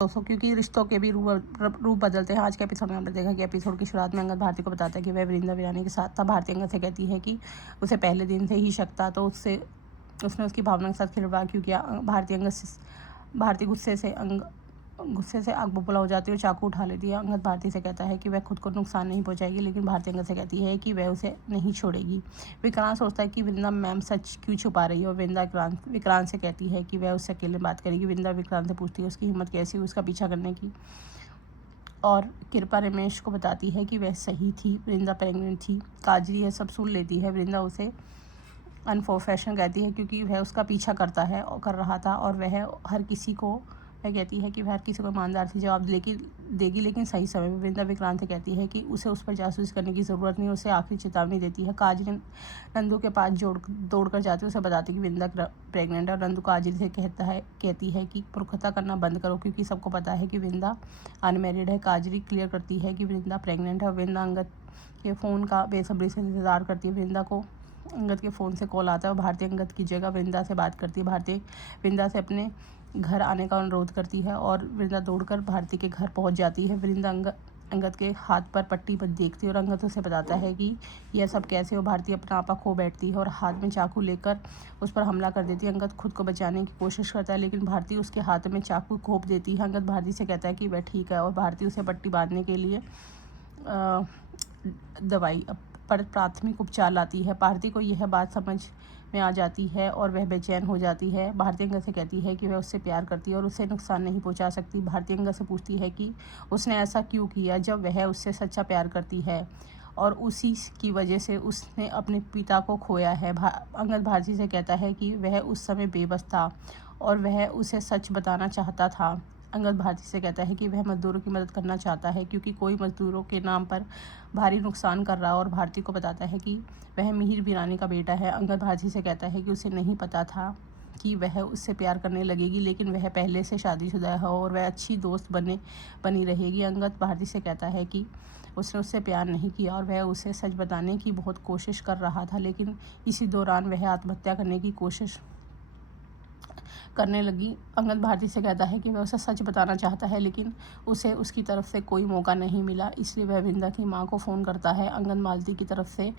दोस्तों, क्योंकि रिश्तों के भी रूप बदलते हैं। आज के एपिसोड में हमने देखा कि एपिसोड की शुरुआत में अंगद भारती को बताता है कि वह वृंदा वीरानी के साथ था। भारती अंगद से कहती है कि उसे पहले दिन से ही शक था, तो उसने उसकी भावना के साथ खिलवाड़ क्यों किया। भारती गुस्से से आग बबूला हो जाती है और चाकू उठा लेती है। अंगद भारती से कहता है कि वह खुद को नुकसान नहीं पहुंचाएगी, लेकिन भारती अंगद से कहती है कि वह उसे नहीं छोड़ेगी। विक्रांत सोचता है कि वृंदा मैम सच क्यों छुपा रही है, और वृंदा विक्रांत से कहती है कि वह उससे अकेले बात करेगी। वृंदा विक्रांत से पूछती है उसकी हिम्मत कैसी हुई उसका पीछा करने की, और कृपा रमेश को बताती है कि वह सही थी, वृंदा प्रेग्नेंट थी। काजरी यह सब सुन लेती है। वृंदा उसे अनप्रोफेशनल कहती है क्योंकि वह उसका पीछा कर रहा था, और वह कहती है कि वह हर किसी को ईमानदार से जवाब देगी, लेकिन सही समय में। वृंदा विक्रांत से कहती है कि उसे उस पर जासूसी करने की ज़रूरत नहीं, उसे आखिरी चेतावनी देती है। काजरी नंदू के पास दौड़ कर जाती है, उसे बताती है कि वृंदा प्रेग्नेंट है, और नंदू काजरी से कहती है कि पुरखता करना बंद करो, क्योंकि सबको पता है कि वृंदा अनमैरिड है। काजरी क्लियर करती है कि वृंदा प्रेग्नेंट है। वृंदा अंगद के फ़ोन का बेसब्री से इंतज़ार करती है। वृंदा को अंगद के फ़ोन से कॉल आता है, और भारती अंगद की जगह वृंदा से बात करती है। भारती वृंदा से अपने घर आने का अनुरोध करती है, और वृंदा दौड़कर भारती के घर पहुंच जाती है। वृंदा अंगद के हाथ पर पट्टी पर देखती है, और अंगद उसे बताता है कि यह सब कैसे हो। भारती अपना आपा खो बैठती है और हाथ में चाकू लेकर उस पर हमला कर देती है। अंगद खुद को बचाने की कोशिश करता है, लेकिन भारती उसके हाथ में चाकू घोंप देती है। अंगद भारती से कहता है कि वह ठीक है, और भारती उसे पट्टी बांधने के लिए दवाई पर प्राथमिक उपचार लाती है। भारती को यह बात समझ में आ जाती है और वह बेचैन हो जाती है। भारती अंगद से कहती है कि वह उससे प्यार करती है और उसे नुकसान नहीं पहुंचा सकती। भारती अंगद से पूछती है कि उसने ऐसा क्यों किया जब वह उससे सच्चा प्यार करती है, और उसी की वजह से उसने अपने पिता को खोया है। अंगद भारती से कहता है कि वह उस समय बेबस था और वह उसे सच बताना चाहता था। अंगद भारती से कहता है कि वह मजदूरों की मदद करना चाहता है, क्योंकि कोई मजदूरों के नाम पर भारी नुकसान कर रहा है, और भारती को बताता है कि वह मिहिर वीरानी का बेटा है। अंगद भारती से कहता है कि उसे नहीं पता था कि वह उससे प्यार करने लगेगी, लेकिन वह पहले से शादीशुदा है और वह अच्छी दोस्त बनी रहेगी। अंगद भारती से कहता है कि उसने उससे प्यार नहीं किया और वह उसे सच बताने की बहुत कोशिश कर रहा था, लेकिन इसी दौरान वह आत्महत्या करने की कोशिश करने लगी। अंगद भारती से कहता है कि वह उसे सच बताना चाहता है, लेकिन उसे उसकी तरफ से कोई मौका नहीं मिला, इसलिए वह वृंदा की मां को फ़ोन करता है। अंगद मालती की तरफ से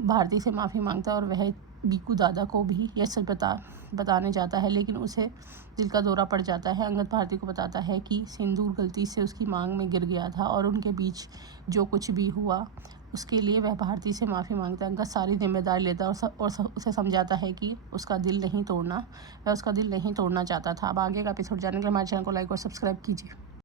भारती से माफ़ी मांगता है, और वह बीकू दादा को भी यह सच बताने जाता है, लेकिन उसे दिल का दौरा पड़ जाता है। अंगद भारती को बताता है कि सिंदूर गलती से उसकी मांग में गिर गया था, और उनके बीच जो कुछ भी हुआ उसके लिए वह भारती से माफ़ी मांगता है। अंगद सारी जिम्मेदारी लेता है और उसे समझाता है कि वह उसका दिल नहीं तोड़ना चाहता था। अब आगे का एपिसोड जानने के लिए हमारे चैनल को लाइक और सब्सक्राइब कीजिए।